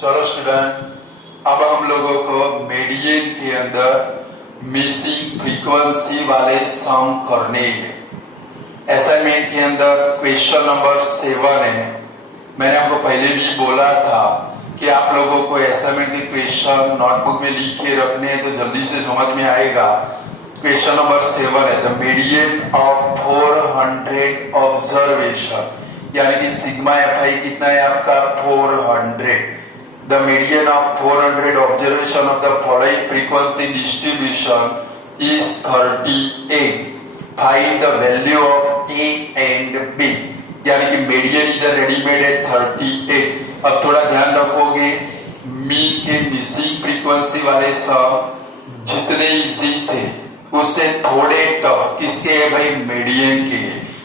चलो स्टूडेंट, अब हम लोगों को मीडियन के अंदर मिसिंग फ्रीक्वेंसी वाले सम करने हैं। असाइनमेंट के अंदर क्वेश्चन नंबर 7 है। मैंने आपको पहले भी बोला था कि आप लोगों को असाइनमेंट के क्वेश्चन नोटबुक में लिख के रखने हैं तो जल्दी से समझ में आएगा। क्वेश्चन नंबर 7 है द मीडियन ऑफ 400 ऑब्जर्वेशन, यानी कि सिग्मा एफ आई कितना है आपका 400। The median of 400 observation of the following frequency distribution is 38. Find the value of A and B. यानी कि मीडियन इधर रेडीमेड है 38। अब थोड़ा ध्यान रखोगे, मीन के मिसिंग फ्रीक्वेंसी वाले सब जितने इजी थे उससे थोड़े टफ किसके है भाई, मीडियन के।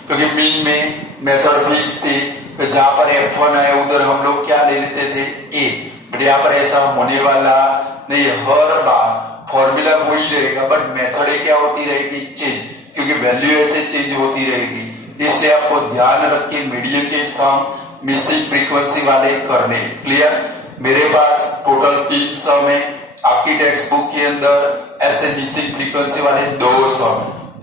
क्योंकि मीन में मेथड फिक्स थी, तो जहां पर F1 आए उधर हम लोग क्या ले लेते थे A, बट यहाँ पर ऐसा होने वाला नहीं। हर बार फॉर्मूला वही रहेगा बट मेथड क्या होती रहेगी, चेंज, क्योंकि वैल्यू ऐसे चेंज होती रहेगी। इसलिए आपको ध्यान रख के मीडियन के सम मिसिंग फ्रीक्वेंसी वाले करने। क्लियर? मेरे पास टोटल 3 सम है, आपकी टेक्स्ट बुक के अंदर ऐसे मिसिंग फ्रीक्वेंसी वाले 2 सम,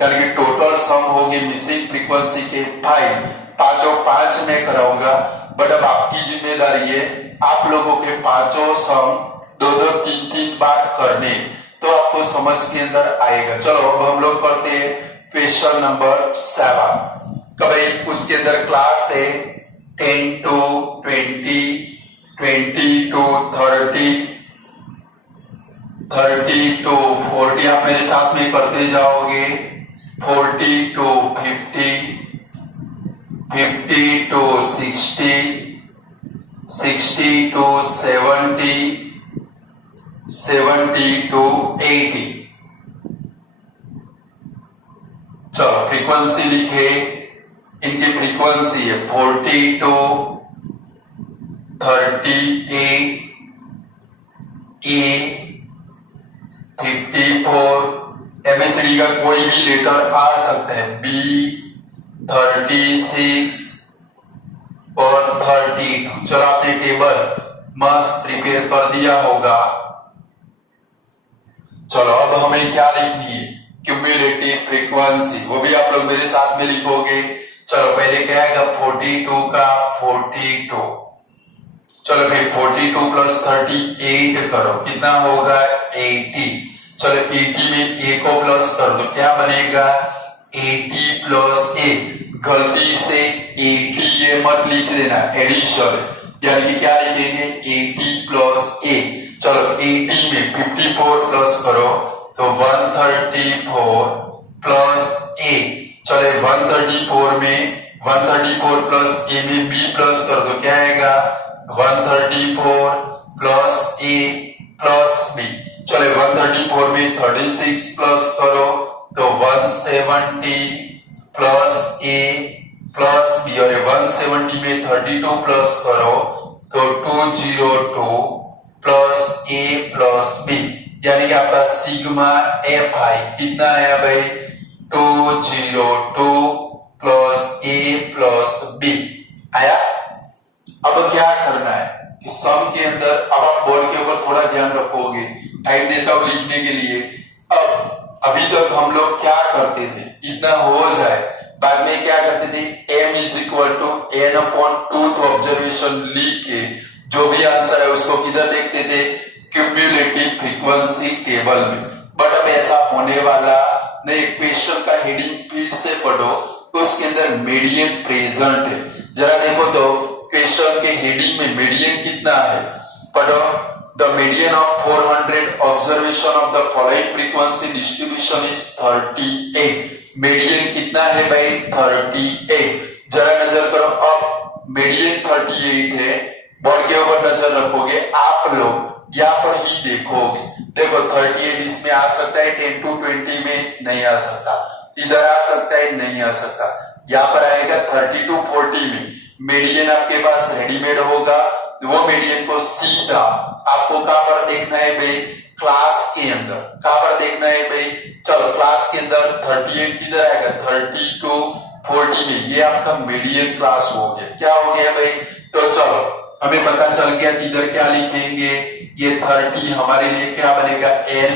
यानी कि टोटल सम होगी मिसिंग फ्रीक्वेंसी के 5। पांचों 5 में कराऊंगा, बट अब आपकी जिम्मेदारी है आप लोगों के पांचों सम 2-2, 3-3 बार करने, तो आपको समझ के अंदर आएगा। चलो अब हम लोग करते हैं क्वेश्चन नंबर 7। कभी उसके अंदर क्लास है 10 to 20, 20 to 30, 30 to 40। आप मेरे साथ में करते जाओगे। 40 to 50, 50 to 60, 60 to 70, 70 to 80। चलो फ्रीक्वेंसी लिखे, इनकी फ्रीक्वेंसी है 40 to 38 A, 54। एमएसडी का कोई भी लेटर आ सकता है, B, 36 और 32। चलो आपने टेबल मस्त प्रिपेयर कर दिया होगा। चलो अब हमें क्या लिखनी है, क्यूमुलेटिव फ्रीक्वेंसी, वो भी आप लोग मेरे साथ में लिखोगे। चलो पहले क्या आएगा 42 का 42। चलो फिर 42 प्लस 38 करो, कितना होगा 80। चलो 80 में A को प्लस कर दो, क्या बनेगा 80 प्लस A। गलती से 80 ये मत लिख देना, एडिशन, यानी कि क्या लिखेंगे 80 प्लस A। चलो 80 में 54 प्लस करो तो 134 प्लस A। चलो 134 में 134 प्लस A में B प्लस कर दो, क्या आएगा 134 प्लस A प्लस B। चलो 134 में 36 प्लस करो तो 170 प्लस A प्लस B, और 170 में 32 प्लस करो तो 202 प्लस A प्लस B, यानी कि आपका सिग्मा एफ आई कितना आया भाई 202 प्लस A प्लस B आया। अब क्या करना है कि सम के अंदर, अब आप बोर्ड के ऊपर थोड़ा ध्यान रखोगे, टाइम देता हूं लिखने के लिए। अब अभी तक हम लोग क्या करते थे, इतना हो जाए, बाद में क्या करते थे m is equal to n upon 2 observation लिख के जो भी आंसर है उसको किधर देखते थे, क्यूमुलेटिव फ्रीक्वेंसी टेबल में। बट अब ऐसा होने वाला नहीं, क्वेश्चन का हेडिंग फिर से पढ़ो, उसके अंदर मीडियन प्रेजेंट है। जरा देखो तो क्वेश्चन के हेडिंग में मीडियन कितना है, पढ़ो। The median of 400 observation of the following frequency distribution is 38। Median कितना है भाई 38। जरा नजर करो, अब मीडियन 38 है, बोर्ड के ऊपर नजर रखोगे आप लोग, यहाँ पर ही देखो, देखो 38 इसमें आ सकता है, 10 to 20 में नहीं आ सकता, इधर आ सकता है नहीं आ सकता, यहाँ पर आएगा 30 to 40 में। मीडियन आपके पास रेडीमेड होगा, वो मीडियन को सीधा आपको कहां पर देखना है भाई, क्लास के अंदर। कहां पर देखना है भाई, चलो क्लास के अंदर 38 किधर आएगा 30 to 40 में, ये आपका मीडियन क्लास हो गया। क्या हो गया भाई, तो चलो हमें पता चल गया कि इधर क्या लिखेंगे, ये 30 हमारे लिए क्या बनेगा L,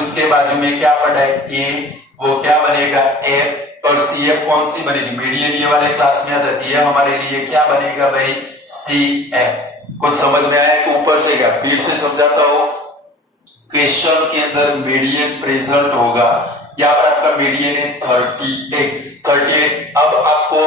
उसके बाजू में क्या पड़ा है A, वो क्या बनेगा F, और CF कौन सी बनेगी, मीडियन ये वाले क्लास में आता है, ये हमारे लिए क्या बनेगा भाई CF। कुछ समझ में आया कि ऊपर से क्या, फिर से समझाता हूं। क्वेश्चन के अंदर मीडियन प्रेजेंट होगा, यहाँ पर आपका मीडियन है 38। अब आपको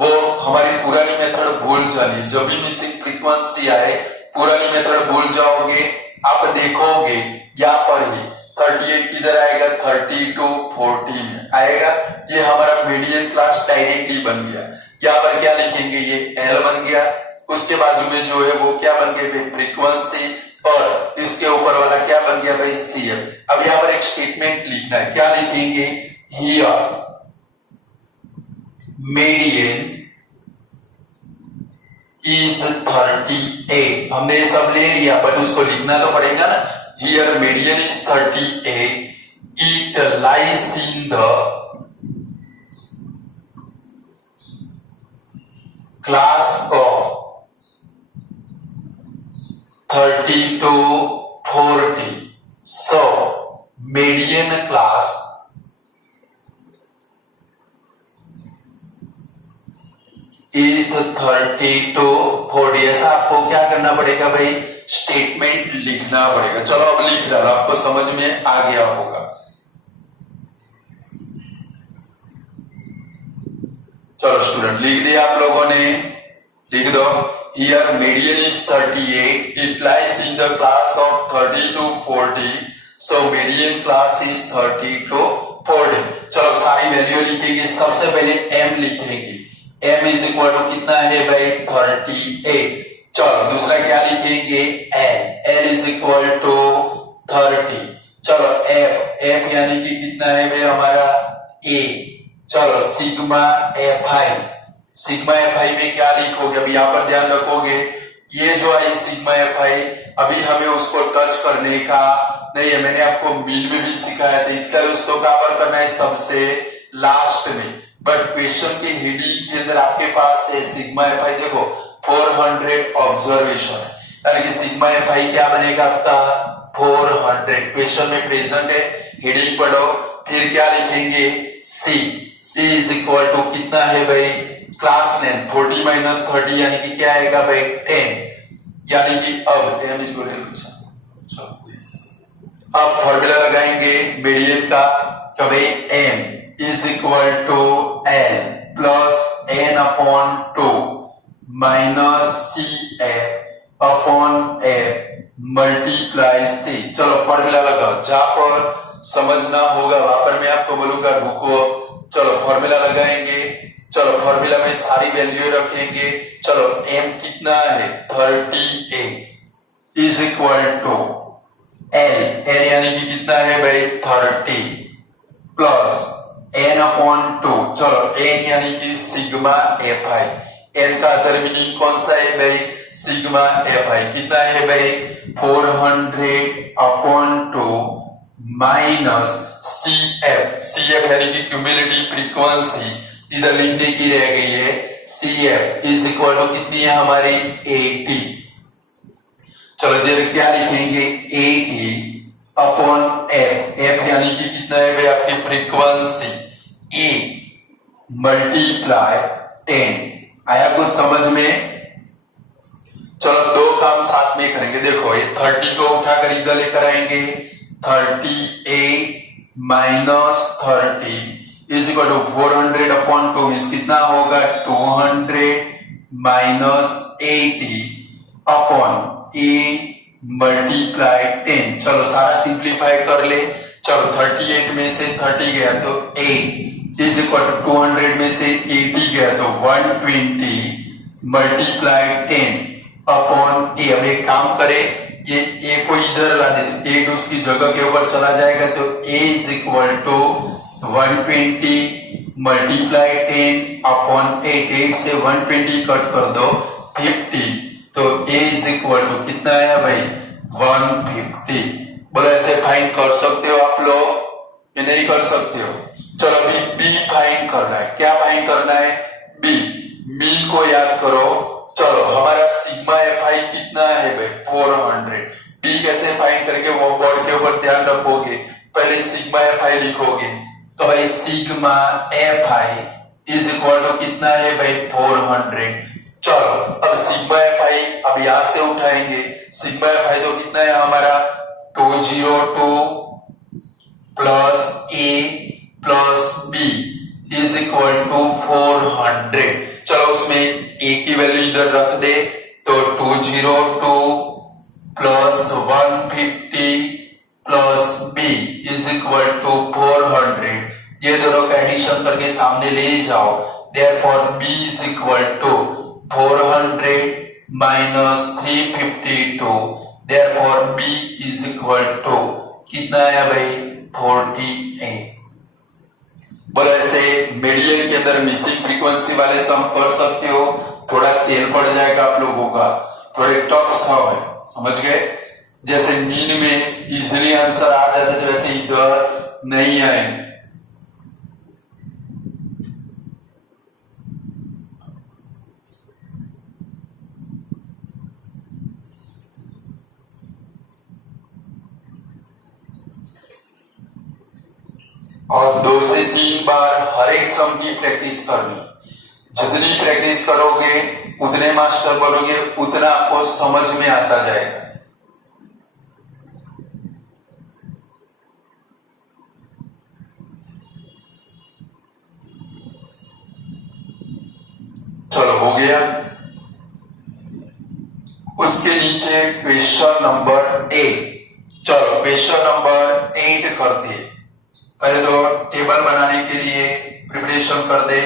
वो हमारी पुरानी मेथड भूल जानी, जब भी मिसिंग फ्रीक्वेंसी आए पुरानी मेथड भूल जाओगे। आप देखोगे यहाँ पर ही 38 किधर आएगा, 32 40 में आएगा। ये हमारा मीडियन क्लास डायरेक्टली बन गया। यहाँ पर क्या लिखेंगे, ये L बन गया, उसके बाजू में जो है वो क्या बन गया फ्रीक्वेंसी, और इसके ऊपर वाला क्या बन गया भाई CF। अब यहाँ पर एक स्टेटमेंट लिखना है, क्या लिखेंगे, हियर मीडियन इज 38। हमने ये सब ले लिया, बट उसको लिखना तो पड़ेगा ना। Here median is 38, it lies in the class of 30 to 40. So median class is 30 to 40। ऐसा आपको क्या करना पड़ेगा भाई, स्टेटमेंट लिखना पड़ेगा। चलो अब लिख डालो, आपको समझ में आ गया होगा। चलो स्टूडेंट लिख दिया आप लोगों ने, लिख दो। Here median is 38. It lies in the class of 30 to 40. So median class is 30 to 40. चलो सारी वैल्यू लिखेंगे। सबसे पहले m लिखेंगे। m इज इक्वल टू कितना है भाई 38। चलो दूसरा क्या लिखेंगे, l। l is equal to 30। चलो f यानी कि कितना है भाई हमारा a। चलो सिग्मा fi में क्या लिखोगे, अभी यहाँ पर ध्यान रखोगे, ये जो है सिग्मा fi अभी हमें उसको टच करने का नहीं है। मैंने आपको मीन में भी सिखाया था, इसका उसको कहां पर करना है, सबसे लास्ट में। बट क्वेश्चन की हेडिंग के अंदर आपके पास है सिग्मा fi, देखो 400 ऑब्जर्वेशन, यानी कि सिग्मा fi क्या बनेगा आपका 400। क्वेश्चन में प्रेजेंट है, हेडिंग पढ़ो। फिर क्या लिखेंगे, c इज इक्वल टू कितना है भाई क्लास लेंथ 40 माइनस 30 यानी कि क्या आएगा भाई 10। यानी कि अब फॉर्मूला लगाएंगे मीडियन का, तो भाई m is equal to l plus n upon 2 minus cf upon f multiply c। चलो फॉर्मूला लगाओ, जहां पर समझना होगा वहां पर मैं आपको बोलूंगा रुको। चलो फॉर्मूला लगाएंगे। चलो फॉर्मूला में सारी वैल्यू रखेंगे। चलो m कितना है 38 इज इक्वल टू l यानी कि कितना है भाई 30 प्लस n अपॉन 2। चलो n यानी कि सिग्मा fi, n का अदर मीनिंग कौन सा है भाई सिग्मा fi। कितना है भाई 400 अपॉन 2 माइनस cf यानी कि क्यूमुलेटिव फ्रीक्वेंसी इधर लिखने की रह गई है। cf इज इक्वल टू कितनी है हमारी 80। चलो देर क्या लिखेंगे 80 अपॉन f यानी कि कितना है भाई आपकी फ्रीक्वेंसी a मल्टीप्लाई 10। आया कुछ समझ में। चलो दो काम साथ में करेंगे। देखो ये 30 को उठाकर इधर लेकर आएंगे, 38 minus 30 is equal to 400 upon 2 means कितना होगा 200 माइनस 80 अपॉन a मल्टीप्लाई 10। चलो सारा सिंप्लीफाई कर ले। चलो 38 में से 30 गया तो 8 इज इक्वल टू 200 में से 80 गया तो 120 मल्टीप्लाई 10 अपॉन a। अब एक काम करें, ये a को इधर ला देते, 8 उसकी जगह के ऊपर चला जाएगा तो a is equal to 120 multiply 10 upon 8 से 120 कट कर दो 50 तो a इज इक्वल टू कितना है भाई 150। बोलो ऐसे फाइंड कर सकते हो आप लोग या नहीं कर सकते हो। चलो अभी b फाइंड करना है। क्या फाइंड करना है, b मीन को याद करो। चलो हमारा सिग्मा एफ आई कितना है भाई 400। पी कैसे फाइंड करके वो बोर्ड के ऊपर ध्यान रखोगे, पहले सिग्मा एफ आई लिखोगे। तो भाई sigma F I is equal to कितना है भाई 400। चलो अब सिग्मा एफ आई अब यहां से उठाएंगे। सिग्मा एफ आई तो कितना है हमारा 202 plus A plus B is equal to 400। चलो उसमें ए की वैल्यू इधर रख दे, तो 202 plus 150 plus B is equal to 400। ये दोनों का एडिशन करके सामने ले जाओ। Therefore B is equal to 400 minus 352। Therefore B is equal to कितना है भाई 48। बोलो ऐसे मीडियन के अंदर मिसिंग फ्रीक्वेंसी वाले सम कर सकते हो। थोड़ा तेल पड़ जाएगा आप लोगों का, थोड़े टफ सम है, समझ गए। जैसे मीन में इजीली आंसर आ जाते थे वैसे इधर नहीं आएंगे। और 2 से 3 बार हर एक सम की प्रैक्टिस करनी। जितनी प्रैक्टिस करोगे उतने मास्टर बनोगे, उतना आपको समझ में आता जाएगा। चलो हो गया। उसके नीचे क्वेश्चन नंबर 8। चलो क्वेश्चन नंबर 8 करते हैं। पहले तो टेबल बनाने के लिए प्रिपरेशन कर दे।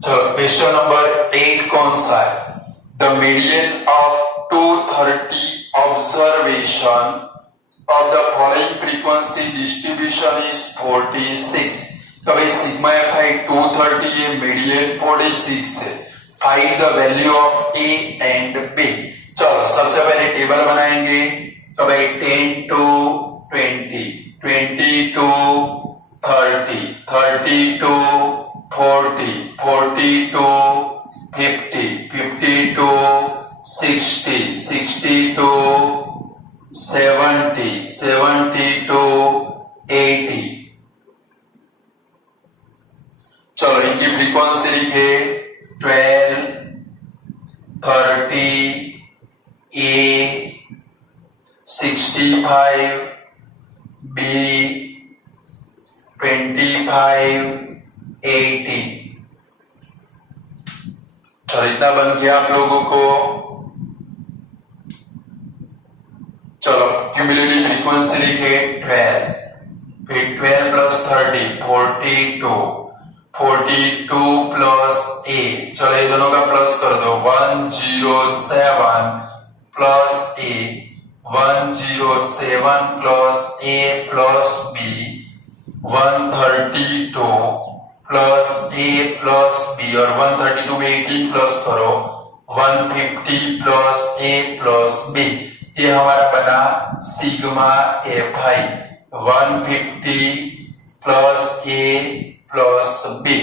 चलो क्वेश्चन नंबर 8 कौन सा है? The median of 230 observation of the following frequency distribution is 46। तो भाई सिग्मा एफ आई 230 है, मीडियन 46 है। Find the value of A and B. चलो सबसे पहले टेबल बनाएंगे। तो भाई 10 to 20, 20 to 30, 30 to 40, 40 to 50, 50 to 60, 60 to 70, 70 to 80। चलो इनकी फ्रीक्वेंसी लिखे 12, 30, A, 65, B, 25, 80। चलो इतना बन गया आप लोगों को। चलो क्यूमुलेटिव फ्रीक्वेंसी लिखे 12, फिर 12 प्लस 30 42, 42 प्लस ए। चलो ये दोनों का प्लस कर दो 107 plus A, 107 plus A plus B, 132 plus A plus B, और 132 में 18 प्लस करो 150 प्लस ए प्लस बी। ये हमारा बना sigma F I 150 plus A plus B.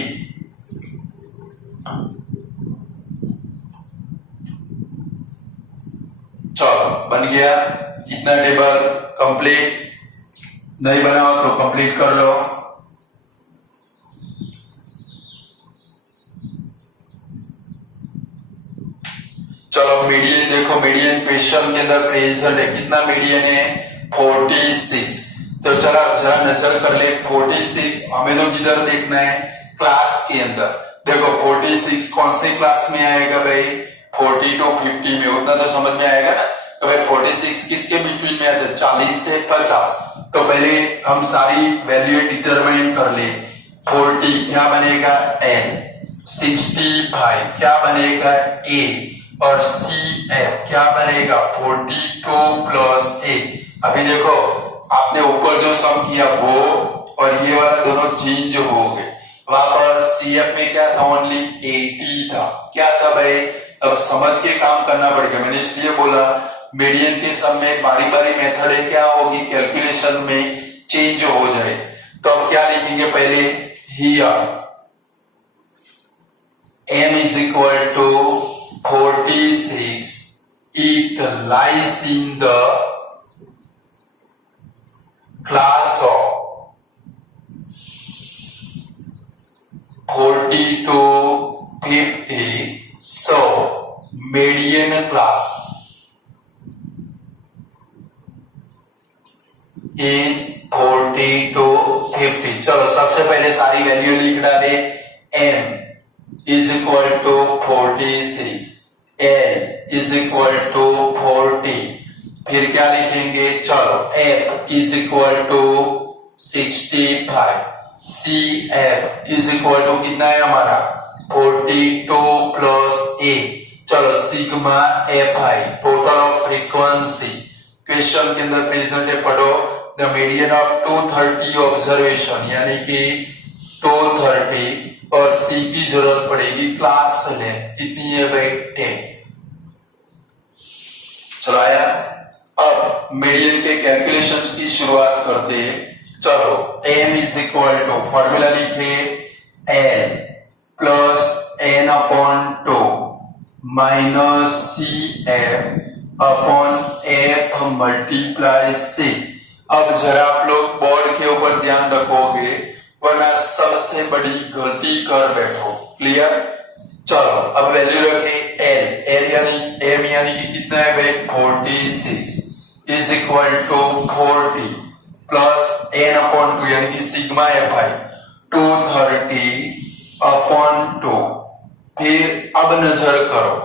चलो बन गया। इतना टेबल कंप्लीट। नहीं बनाओ तो कंप्लीट कर लो। चलो मीडियन देखो, मीडियन क्वेश्चन के अंदर प्रेजेंट है। कितना मीडियन है 46। तो चला जरा नजर कर ले 46। हमें तो किधर देखना है क्लास के अंदर। देखो 46 कौन से क्लास में आएगा भाई 40 to 50 में, उतना तो समझ में आएगा ना। तो भाई 46 किसके बिटवीन में आता है 40 से 50। तो पहले हम सारी वैल्यू डिटरमाइन कर ले। 40 क्या बनेगा N, 65 क्या बनेगा A, और सी एफ क्या बनेगा 42 प्लस ए। अभी देखो आपने ऊपर जो सम किया वो और ये वाला दोनों चेंज हो गए। वहां पर CF में क्या था, ओनली 80 था। क्या था भाई, अब समझ के काम करना पड़ेगा। मैंने इसलिए बोला मीडियन के सम में बारी बारी मेथड है, क्या होगी, कैलकुलेशन में चेंज हो जाए। तो अब क्या लिखेंगे, पहले here m is equal to 46, it lies in the class of 40 to 50, so median class is 40 to 50। चलो सबसे पहले सारी वैल्यू लिख डाले। m is equal to 46, l is equal to 40, फिर क्या लिखेंगे, चलो f is equal to 65, cf is equal to कितना है हमारा 42 प्लस a, चलो sigma fi total of frequency. Question के अंदर प्रेजेंट है, पढ़ो द मीडियन ऑफ 230 ऑब्जर्वेशन, यानी कि 230 और C की जरूरत पड़ेगी क्लास लेंथ कितनी है भाई 10। चलो आया। अब मीडियन के कैलकुलेशन की शुरुआत करते हैं। चलो m is equal to formula लिखे n plus n upon 2 minus CF upon f multiply C। अब जरा आप लोग बोर्ड के ऊपर ध्यान रखोगे, वरना सबसे बड़ी गलती कर बैठो। क्लियर। चलो अब वैल्यू रखे l यानी m यानी कि कितना है भाई 46 is equal to 40 plus n upon 2 यानी कि सिग्मा fi 230 अपॉन 2। फिर अब नजर करो,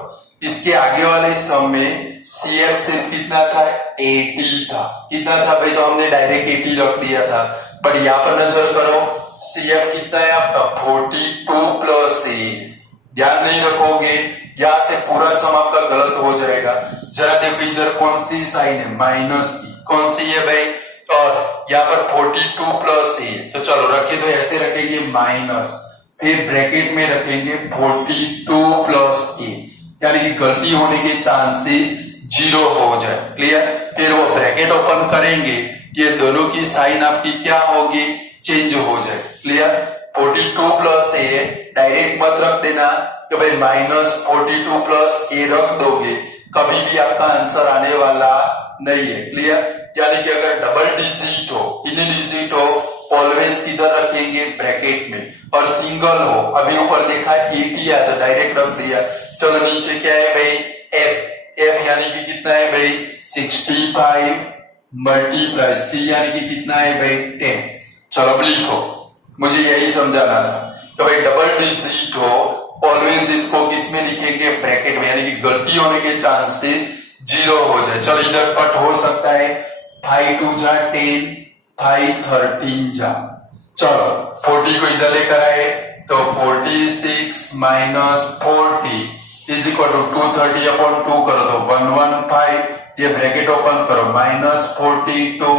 इसके आगे वाले सम में CF से कितना था 80 था। कितना था भाई, तो हमने डायरेक्ट 80 रख दिया था, पर यहाँ पर नजर करो CF कितना है आपका 42 प्लस a। ध्यान नहीं रखोगे, यहाँ से पूरा सम आपका गलत हो जाएगा। जरा देखो इधर कौन सी साइन है, माइनस की, कौन सी है भाई, और यहाँ पर 42 प्लस a। तो चलो रखे, तो ऐसे रखेंगे माइनस, फिर ब्रैकेट में रखेंगे 42 प्लस a, यानी कि गलती होने के चांसेस 0 हो जाए। क्लियर। फिर वो ब्रैकेट ओपन करेंगे, ये दोनों की साइन आपकी क्या होगी, चेंज हो जाए। क्लियर। 42 प्लस a डायरेक्ट मत रख देना कि भाई माइनस 42 प्लस a रख दोगे, कभी भी आपका आंसर आने वाला नहीं है। क्लियर। यानी कि अगर डबल डिजिट हो, इन डिजिट हो, ऑलवेज किधर रखेंगे, ब्रैकेट में, और सिंगल हो, अभी ऊपर देखा 80 है तो डायरेक्ट रख दिया। चलो नीचे क्या है भाई f यानी कि कितना है भाई 65 मल्टीप्लाई C यानी कि कितना है भाई 10। चलो अब लिखो, मुझे यही समझाना था। तो भाई डबल डिजिट हो, ऑलवेज इसको किस में लिखेंगे, ब्रैकेट में, यानी कि गलती होने के चांसेस 0 हो जाए। चलो इधर कट हो सकता है, 5 2 जा 10, 5 13 जा। चलो 40 को इधर लेकर आए तो 46 minus 40 is equal to 230 upon 2 करो तो 115, ये ब्रैकेट ओपन करो, माइनस 42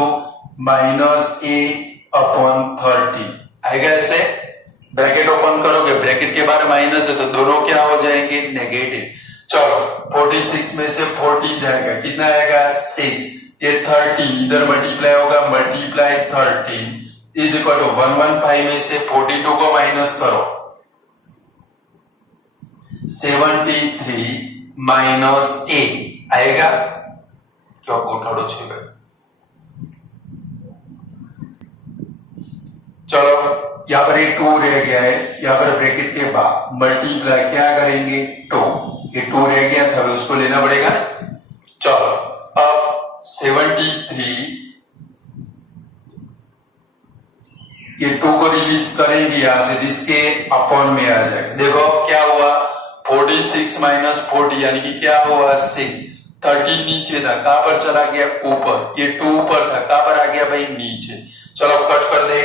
माइनस a अपॉन 30 आएगा। ऐसे ब्रैकेट ओपन करोगे, ब्रैकेट के बाद माइनस है तो दोनों क्या हो जाएंगे, नेगेटिव। चलो 46 में से 40 जाएगा, कितना आएगा 6, ये 13 इधर मल्टीप्लाई होगा, मल्टीप्लाई 13 इज इक्वल टू 115 में से 42 को माइनस करो, 73 माइनस a आएगा। क्यों उठाड़ो छे भाई। चलो यहाँ पर एक 2 रह गया है, यहाँ पर ब्रैकेट के बाद मल्टीप्लाई क्या करेंगे 2, ये 2 रह गया था, उसको लेना पड़ेगा ना। चलो अब 73, ये 2 को रिलीज करेंगे यहां से, जिसके अपॉन में आ जाए। देखो क्या हुआ, 46 माइनस 40 यानी कि क्या हुआ 6, 13 नीचे था, कहां पर चला गया ऊपर, ये 2 ऊपर था, कहां पर आ गया भाई नीचे। चलो कट कर दे,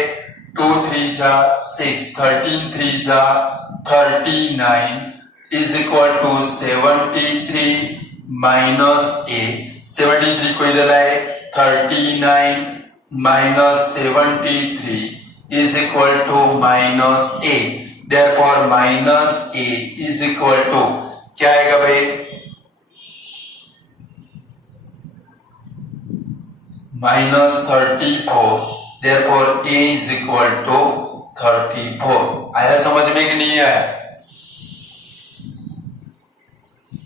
2 3 जा 6, 13 3 जा 39 is equal to 73 minus a। 73 को इधर आए, 39 minus 73 is equal to minus A, therefore minus A is equal to क्या आएगा भाई, minus 34, therefore A is equal to 34। आया समझ में कि नहीं आया?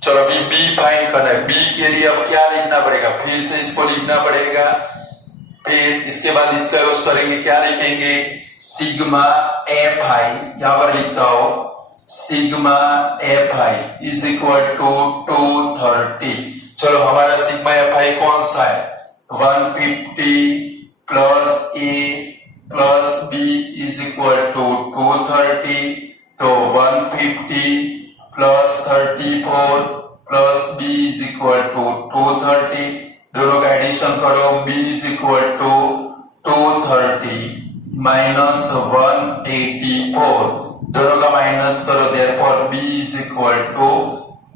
चलो अभी बी फाइंड करना है। बी के लिए अब क्या लिखना पड़ेगा, फिर से इसको लिखना पड़ेगा, फिर इसके बाद इसका यूज करेंगे, क्या लिखेंगे, सिग्मा एफ आई, यहां पर लिखता हो sigma F I is equal to 230। चलो हमारा सिग्मा एफ आई कौन सा है, 150 plus A plus B is equal to 230, तो 150 plus 34 plus B is equal to 230, दोनों का एडिशन करो, B is equal to 230 minus 184, दोनों का माइनस करो, therefore B is equal to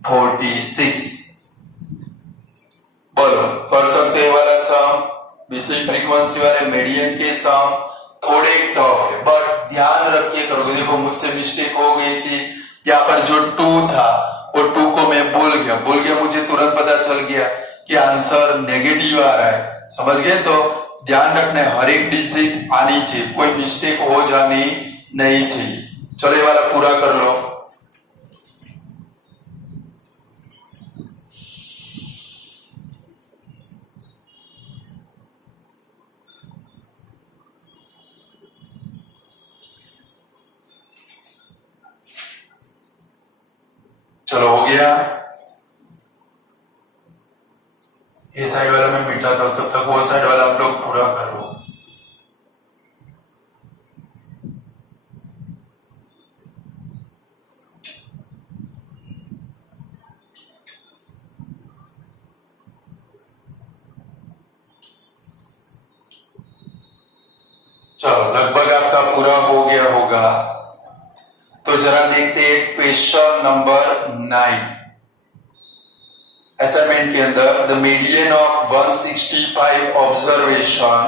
46। बोलो कर सकते हैं वाला सम, मिसिंग फ्रीक्वेंसी वाले मीडियन के सम थोड़े टफ है, बट ध्यान रखिए करोगे। देखो मुझसे मिस्टेक हो गई थी, यहाँ पर जो 2 था वो 2 को मैं भूल गया, मुझे तुरंत पता चल गया कि आंसर नेगेटिव आ रहा है, समझ गए? तो ध्यान रखना है, हर एक डिजिट आनी चाहिए, कोई मिस्टेक हो जानी नहीं चाहिए। चलो ये वाला पूरा कर लो। चलो हो गया, ये साइड वाला मैं मिटाता हूं, तब तक वो साइड वाला आप लोग पूरा करो। चलो लगभग आपका पूरा हो गया होगा, तो जरा देखते हैं क्वेश्चन नंबर 9। असाइनमेंट के अंदर the median of 165 observation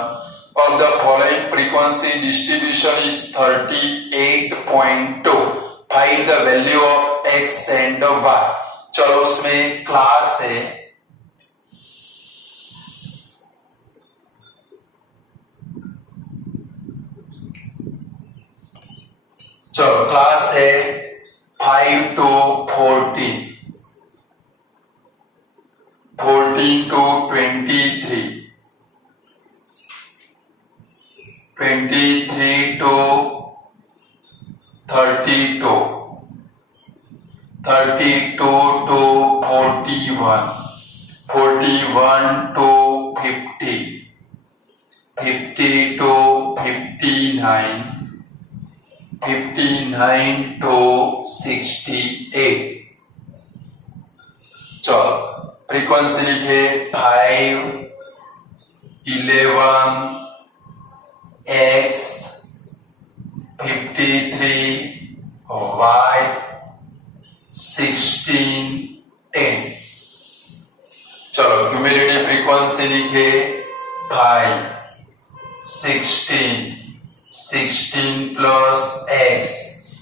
of the following frequency distribution is 38.2, find the value of X and Y. चलो उसमें क्लास है, चलो क्लास है 5 to 14, 14 to 23, 23 to 32, 32 to 41, 41 to 50, 50 to 59, 59 to 68। चलो फ्रीक्वेंसी लिखे 5, 11, x, 53, y, 16, 10। चलो क्यूमुलेटिव फ्रीक्वेंसी लिखे 5, 16, 16 plus x,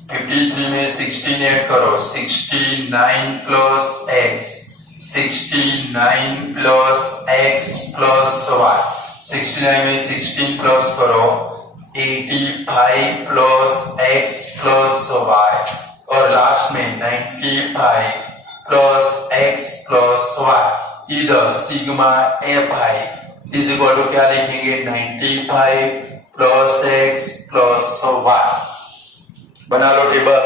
53 में 16 ऐड करो, 69 plus x, 69 plus x plus y, 69 में 16 प्लस करो, 85 प्लस x प्लस y, और लास्ट में 95 प्लस x प्लस y। इधर sigma F I is equal to क्या लिखेंगे, 95 प्लस एक्स प्लस वाई। बना लो टेबल।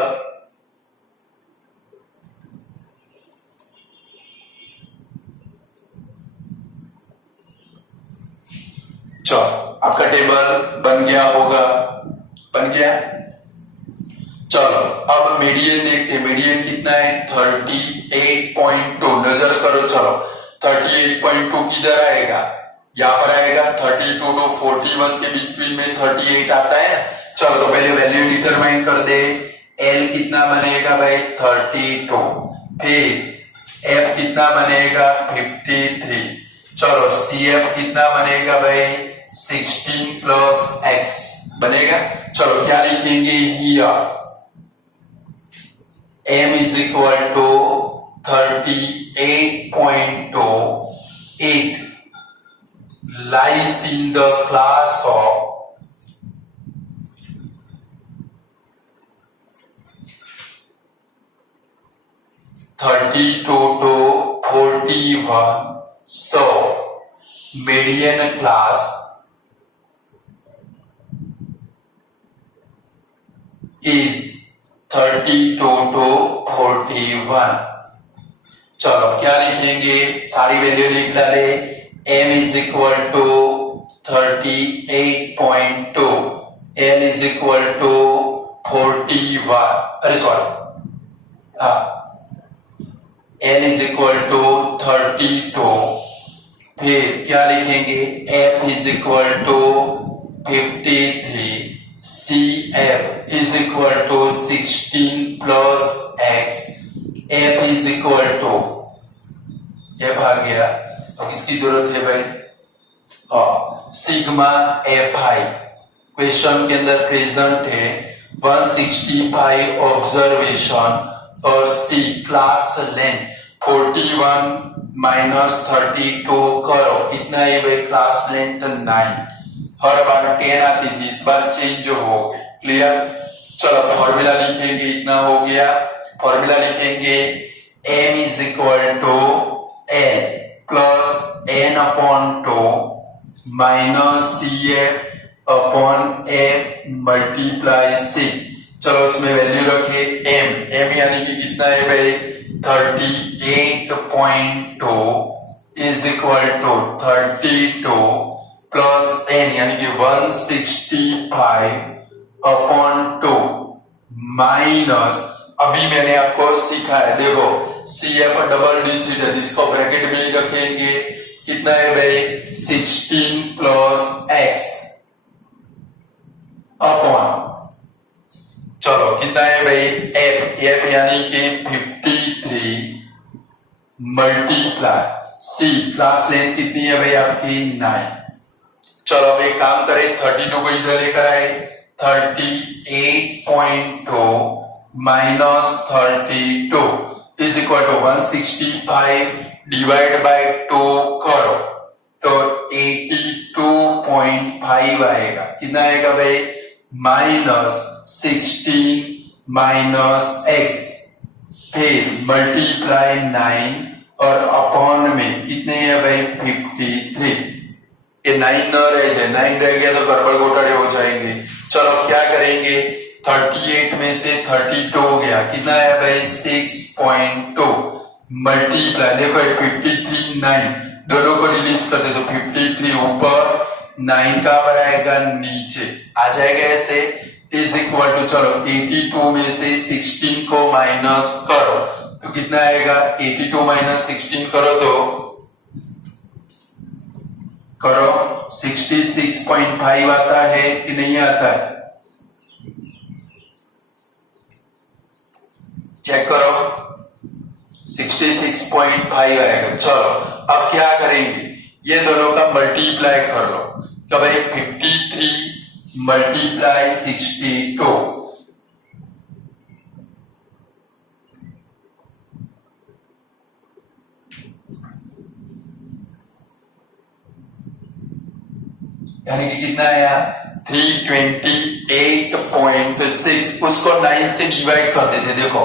चलो आपका टेबल बन गया होगा, बन गया। चलो अब मीडियन देखते हैं, मीडियन कितना है 38.2। नजर करो, चलो 38.2 किधर आएगा, यहाँ पर आएगा। 32 to 41 के बीच में 38 आता है। चलो तो पहले वैल्यू डिटरमाइन कर दे। L कितना बनेगा भाई 32, फिर F कितना बनेगा 53। चलो CF कितना बनेगा भाई 16 प्लस x बनेगा। चलो क्या लिखेंगे here, m is equal to 38.28 lies in the class of 32 to 41. So median class is 32 to 41. चलो क्या लिखेंगे, सारी वैल्यू लिख डाले। m is equal to 38.2, n is equal to 41, अरे sorry n is equal to 32, फिर क्या लिखेंगे f is equal to 53, cf is equal to 16 plus x, f is equal to f आ गया, अब किसकी जरूरत है भाई, सिग्मा fi क्वेश्चन के अंदर प्रेजेंट है 165 ऑब्जर्वेशन और c क्लास लेंथ 41 माइनस 32 करो, कितना है भाई क्लास लेंथ 9, हर बार 10 आती थी, इस बार चेंज हो गई। क्लियर, चलो फॉर्मूला लिखेंगे, इतना हो गया। फॉर्मूला लिखेंगे m is equal to n plus n upon 2 minus cf upon f multiply c। चलो इसमें वैल्यू रखे m यानी कि कितना है भाई 38.2 is equal to 32 plus n यानी कि 165 अपॉन 2 माइनस, अभी मैंने आपको सिखाया, देखो CF डबल डिजिट है, इसको ब्रैकेट में रखेंगे, कितना है भाई 16 प्लस x अपॉन, चलो कितना है भाई f यानी कि 53 मल्टीप्लाई c, क्लास लेंथ कितनी है भाई आपकी 9। चलो अब एक काम करें, 32 को इधर लेकर आए, 38.2 minus 32 is equal to 165 divide by 2 करो तो 82.5 आएगा, कितना आएगा भाई माइनस 16 माइनस x, फिर मल्टीप्लाई 9 और अपॉन में कितने है भाई 53, ये 9 न रह जाए, 9 रह गया तो गड़बड़ घोटाले हो जाएंगे। चलो क्या करेंगे, 38 में से 32 हो गया, कितना है भाई 6.2 मल्टीप्लाई, देखो 53 9 दोनों को रिलीज करते तो 53 ऊपर 9 का बनाएगा नीचे आ जाएगा ऐसे, इज इक्वल टू, चलो 82 में से 16 को माइनस करो तो कितना आएगा 82 माइनस 16 करो तो करो 66.5 आता है कि नहीं आता है, चेक करो 66.5 आएगा। चलो अब क्या करेंगे, ये दोनों का मल्टीप्लाई कर लो, तो भाई 53 मल्टीप्लाई 62, यानी कि कितना आया 328.6, उसको 9 से डिवाइड कर देते, देखो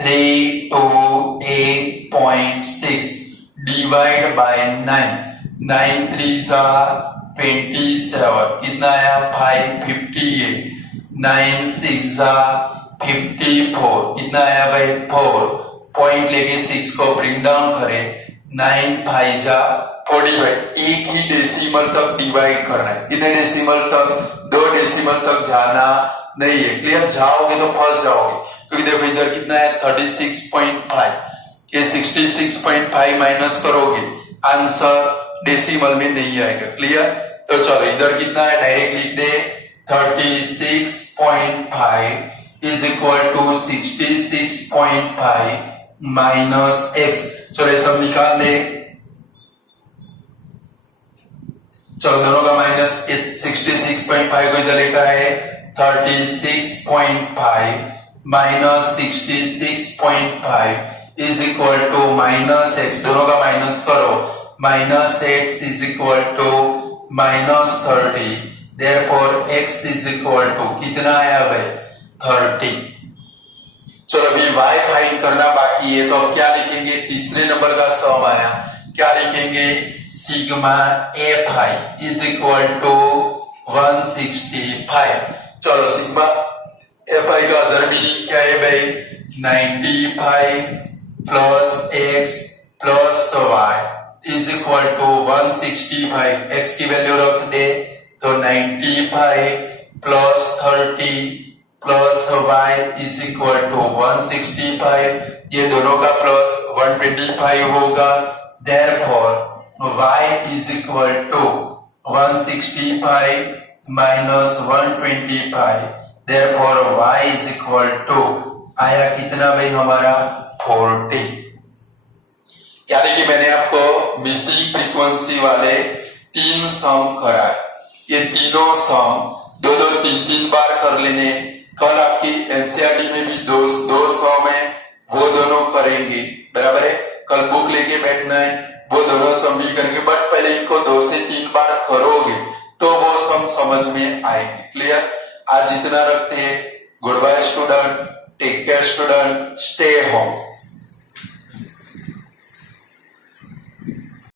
328.6 डिवाइड बाय 9, 9 3 सा 27, कितना आया 558, 9 6 सा 54, कितना आया भाई 4, पॉइंट लेके 6 को ब्रिंग डाउन करें, 9 5 जा 45, एक ही डेसिमल तक डिवाइड करना है, कितने डेसिमल तक, 2 डेसिमल तक जाना नहीं है। क्लियर, जाओगे तो फंस जाओगे, क्योंकि देखो इधर कितना है 36.5, ये 66.5 माइनस करोगे आंसर डेसिमल में नहीं आएगा। क्लियर, तो चलो इधर कितना है डायरेक्ट लिख दे, 36.5 is equal to 66.5 minus x। चलो ये सब निकाल दे, चलो दोनों का माइनस 66.5 को इधर लेकर आए 36.5 minus 66.5 is equal to minus x, दोनों का माइनस करो, minus x is equal to minus 30, therefore x is equal to कितना आया भाई 30। चलो अभी y फाइंड करना बाकी है, तो अब क्या लिखेंगे, तीसरे नंबर का सम आया, क्या लिखेंगे, sigma F I is equal to 165। चलो सिग्मा एफ आई का अदर मीनिंग क्या है भाई, 95 plus x plus y is equal to 165। X की वैल्यू रख दे तो 95 plus 30 plus y is equal to 165, ये दोनों का प्लस 125 होगा, therefore y is equal to 165 minus 125, therefore y is equal to आया कितना भाई हमारा 40। यानी कि मैंने आपको मिसिंग फ्रीक्वेंसी वाले 3 सम कराए, ये तीनों सम 2-3 बार कर लेने। कल आपकी एनसीईआरटी में भी दो सम है, वो दोनों करेंगे, बराबर है। कल बुक लेके बैठना है, वो दोनों सम भी करेंगे, बट पहले इनको 2 से 3 बार करोगे तो वो सम समझ में आएंगे। क्लियर? आज इतना रखते हैं। Good bye student, take care student, stay home.